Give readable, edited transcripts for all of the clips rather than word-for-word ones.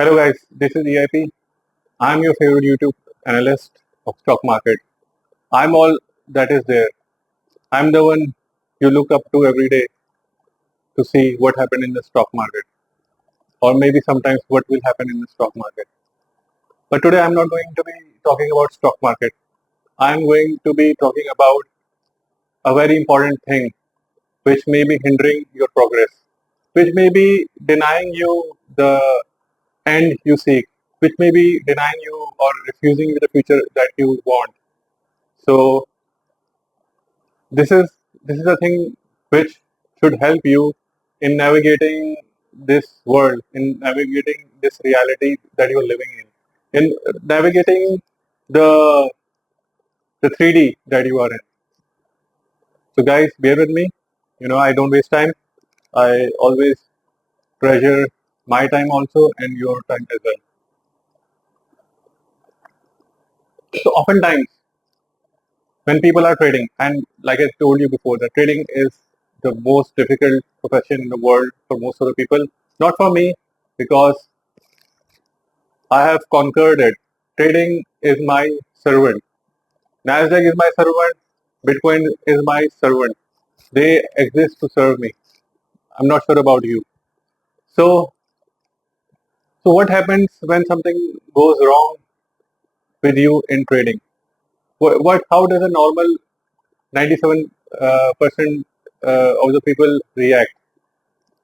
Hello guys, this is EIP. I'm your favorite YouTube analyst of stock market. I'm all that is there. I'm the one you look up to every day to see what happened in the stock market, or maybe sometimes what will happen in the stock market. But today I'm not going to be talking about stock market. I'm going to be talking about a very important thing which may be hindering your progress, which may be denying you the end you seek, which may be denying you or refusing you the future that you want. So this is a thing which should help you in navigating this world, in navigating this reality that you are living in navigating the the 3D that you are in. So guys, bear with me. I don't waste time. I always treasure my time also and your time as well. So oftentimes when people are trading, and like I told you before, that trading is the most difficult profession in the world for most of the people. Not for me, because I have conquered it. Trading is my servant. Nasdaq is my servant. Bitcoin is my servant. They exist to serve me. I'm not sure about you. So, so what happens when something goes wrong with you in trading? How does a normal 97% percent of the people react?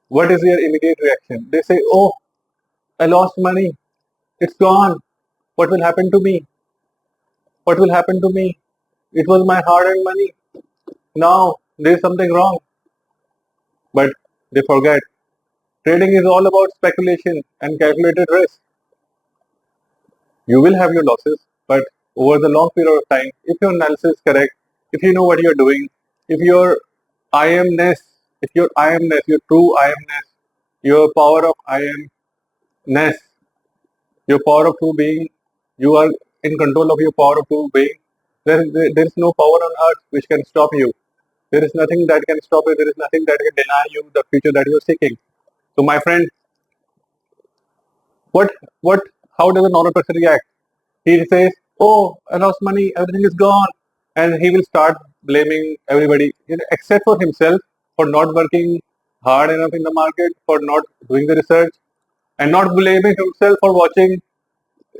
What is their immediate reaction? They say, "Oh, I lost money. It's gone. What will happen to me? What will happen to me? It was my hard-earned money. Now there is something wrong." But they forget trading is all about speculation and calculated risk. You will have your losses, but over the long period of time, if your analysis is correct, if you know what you're doing, if your I amness, if your I amness, your true I amness, your power of I amness, your power of true being, you are in control of your power of true being. There is no power on earth which can stop you. There is nothing that can stop you. There is nothing that can deny you the future that you are seeking. So, my friend, what, what, how does a normal person react? He says, "Oh, I lost money. Everything is gone," and he will start blaming everybody, except for himself for not working hard enough in the market, for not doing the research, and not blaming himself for watching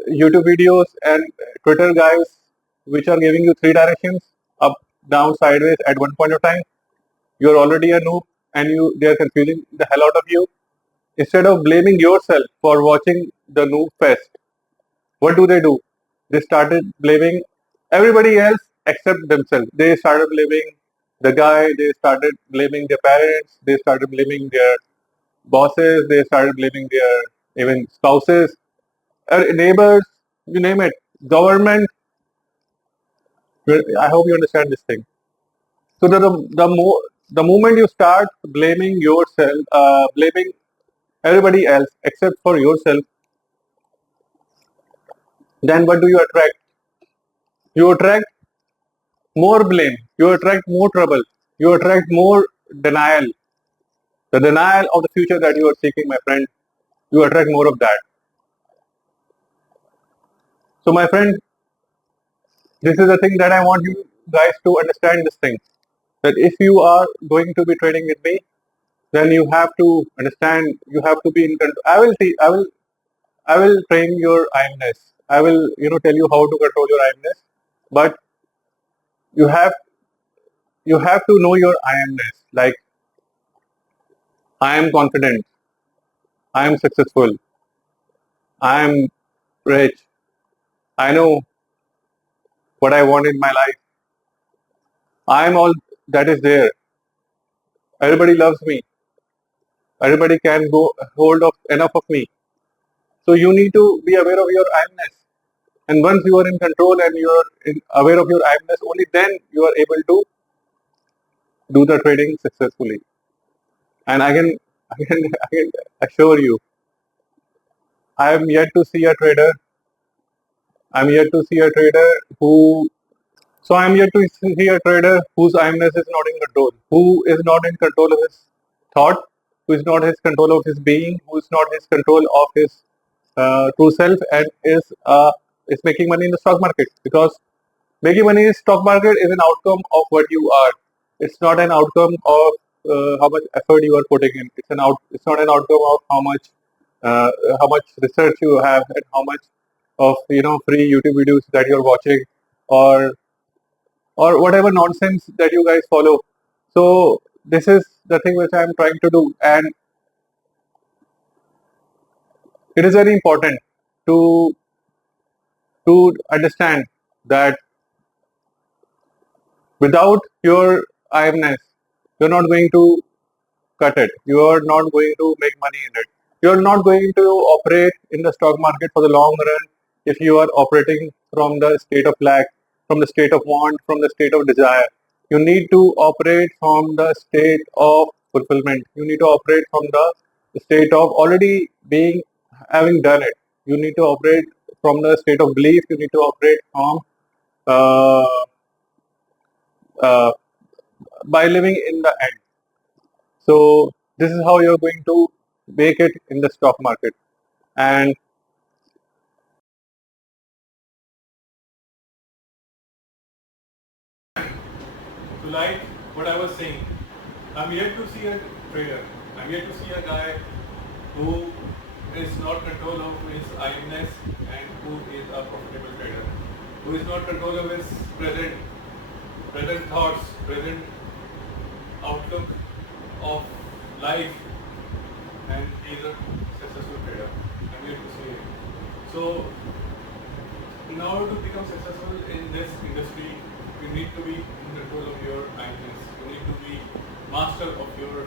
YouTube videos and Twitter guys which are giving you three directions, up, down, sideways at one point of time. You're already a noob and they are confusing the hell out of you. Instead of blaming yourself for watching the noob fest, what do? They started blaming everybody else except themselves. They started blaming the guy, they started blaming their parents, they started blaming their bosses, they started blaming their even spouses, neighbors, you name it, government. I hope you understand this thing. So the moment you start blaming yourself, blaming everybody else except for yourself, then what do you attract? You attract more blame. You attract more trouble. You attract more denial. The denial of the future that you are seeking, my friend. You attract more of that. So, my friend, this is the thing that I want you guys to understand. This thing, that if you are going to be trading with me, then you have to understand. You have to be in control. I will train your IMness. I will, tell you how to control your IMness. But you have you have to know your IMness. Like, I am confident. I am successful. I am rich. I know what I want in my life. I am all that is there. Everybody loves me. Everybody can go hold of enough of me. So you need to be aware of your IMness. And once you are in control and you are aware of your IMness, only then you are able to do the trading successfully. And I can assure you, I am yet to see a trader. I'm yet to see a trader who. So I'm yet to see a trader whose IMness is not in control, who is not in control of his thought, who is not his control of his being, who is not his control of his true self and is making money in the stock market, because making money in stock market is an outcome of what you are. It's not an outcome of how much effort you are putting in. It's not an outcome of uh, how much research you have and how much of free YouTube videos that you're watching, or whatever nonsense that you guys follow. So this is the thing which I'm trying to do, and it is very important to understand that without your IMness, you're not going to cut it. You are not going to make money in it. You are not going to operate in the stock market for the long run if you are operating from the state of lack, from the state of want, from the state of desire. You need to operate from the state of fulfillment. You need to operate from the state of already being having done it. You need to operate from the state of belief. You need to operate from uh, uh, by living in the end. So this is how you're going to make it in the stock market. And So like what I was saying, I'm yet to see a trader. I'm yet to see a guy who is not control of his IMness and who is a profitable trader. Who is not control of his present thoughts, present outlook of life, and he is a successful trader. I'm yet to see it. So in order to become successful in this industry, you need to be in control of your kindness. You need to be master of your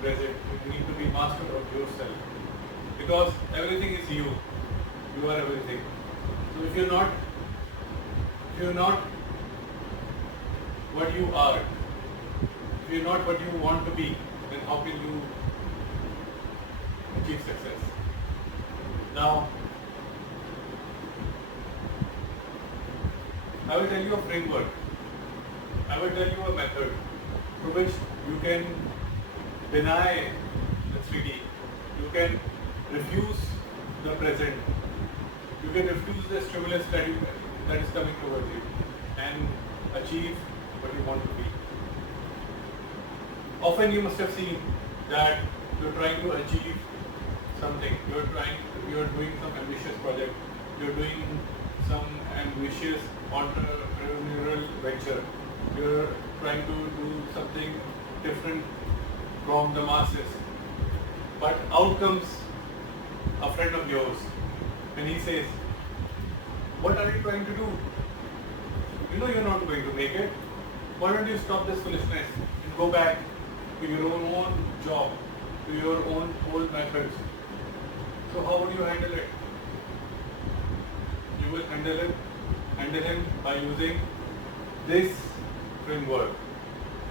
present. You need to be master of yourself. Because everything is you. You are everything. So if you're not what you are, if you're not what you want to be, then how can you achieve success? Now, I will tell you a framework. I will tell you a method through which you can deny the 3D. You can refuse the present. You can refuse the stimulus that is coming towards you and achieve what you want to be. Often you must have seen that you're trying to achieve something. You're doing some ambitious project. You're doing some ambitious entrepreneurial venture. You're trying to do something different from the masses. But out comes a friend of yours and he says, what are you trying to do? You know you're not going to make it. Why don't you stop this foolishness and go back to your own job, to your own old methods? So how would you handle it? You will handle him by using this framework.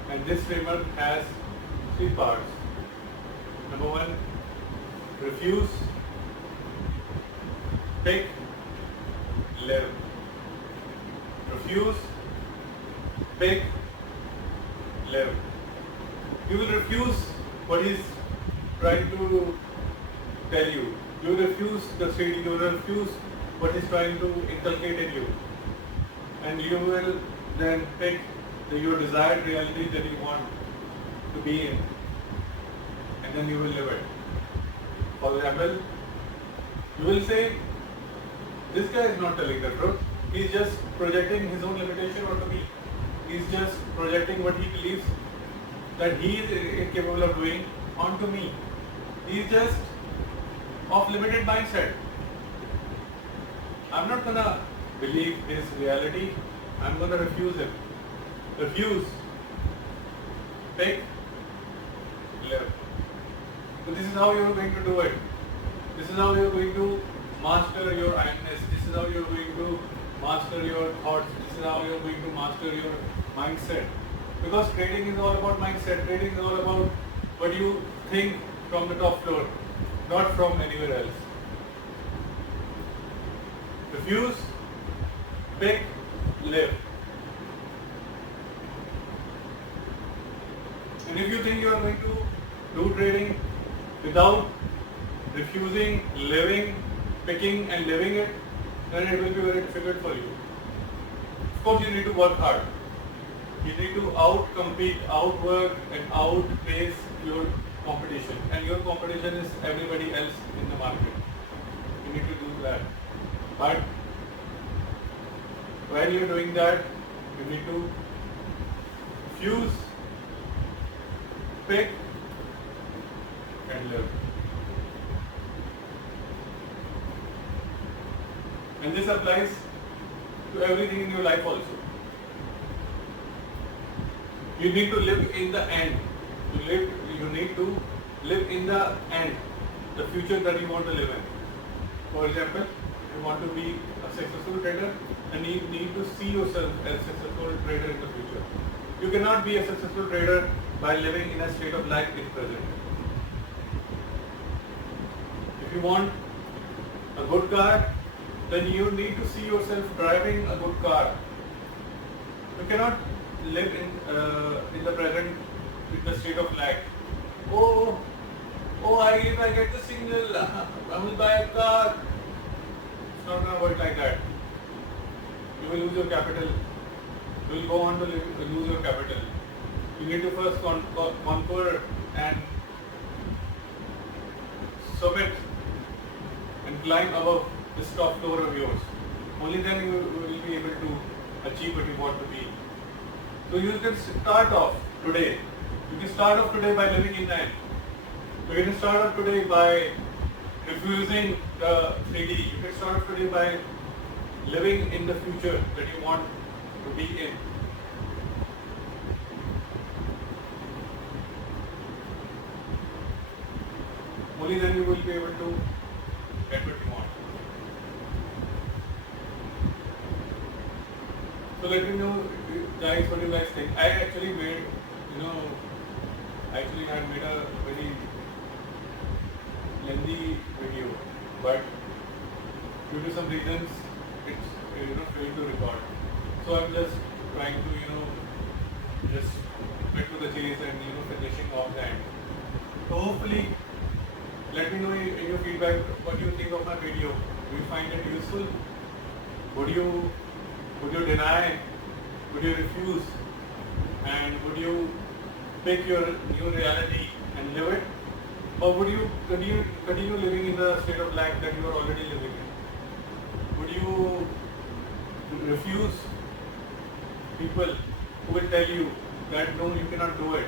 And this framework has 3 parts. Number 1, refuse, pick, live. Refuse, pick, live. You will refuse what he's trying to tell you. You will refuse the CD, you will refuse what he's trying to inculcate in you. And you will then pick your desired reality that you want to be in. And then you will live it. For example, you will say, this guy is not telling the truth. He's just projecting his own limitation onto me. He's just projecting what he believes that he is incapable of doing onto me. He's just of limited mindset. I'm not gonna believe his reality. I'm gonna refuse him. Refuse. Pick. Live. So this is how you're going to do it. This is how you're going to master your awareness. This is how you're going to master your thoughts. This is how you're going to master your mindset. Because trading is all about mindset. Trading is all about what you think from the top floor, not from anywhere else. Refuse, pick, live. And if you think you are going to do trading without refusing, living, picking and living it, then it will be very difficult for you. Of course, you need to work hard. You need to out-compete, outwork and outpace your competition. And your competition is everybody else in the market. You need to do that. But while you're doing that, you need to fuse, pick and live. And this applies to everything in your life also. You need to live in the end. You need to live in the end, the future that you want to live in. For example, if you want to be a successful trader, then you need to see yourself as a successful trader in the future. You cannot be a successful trader by living in a state of lack in present. If you want a good car, then you need to see yourself driving a good car. You cannot live in the present with the state of lack. Oh, if I get the signal, I will buy a car. It's not going to work like that. You will lose your capital. You will go on to lose your capital. You need to first conquer and summit and climb above this top floor of yours. Only then you will be able to achieve what you want to be. So you can start off today. You can start off today by living in that. You can start off today by refusing the 3D. You can start off today by living in the future that you want to be in. Only then you will be able to get what you want. So let me know, guys, what you guys think. I actually made, I had made a very lengthy video, but due to some reasons, it's failed to record. So I'm just trying to just get to the chase and finishing off the end. So hopefully, let me know in your feedback what you think of my video. Do you find it useful? Would you deny? Would you refuse? And would you pick your new reality and live it? Or would you continue living in the state of lack that you are already living in? Would you refuse people who will tell you that no, you cannot do it?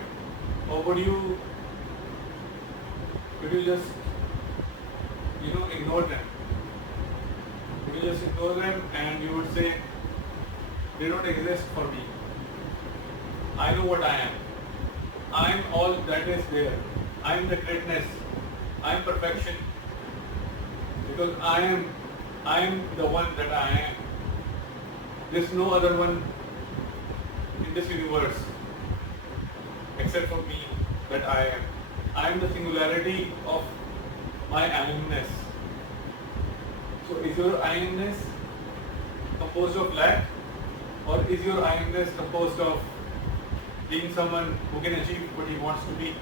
Or would you just ignore them? Would you just ignore them and you would say, they don't exist for me. I know what I am. I am all that is there. I am the greatness. I am perfection. Because I am the one that I am. There's no other one in this universe except for me that I am. I am the singularity of my I-amness. So is your I-amness composed of lack? Or is your I-amness composed of being someone who can achieve what he wants to be?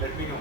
Let me know.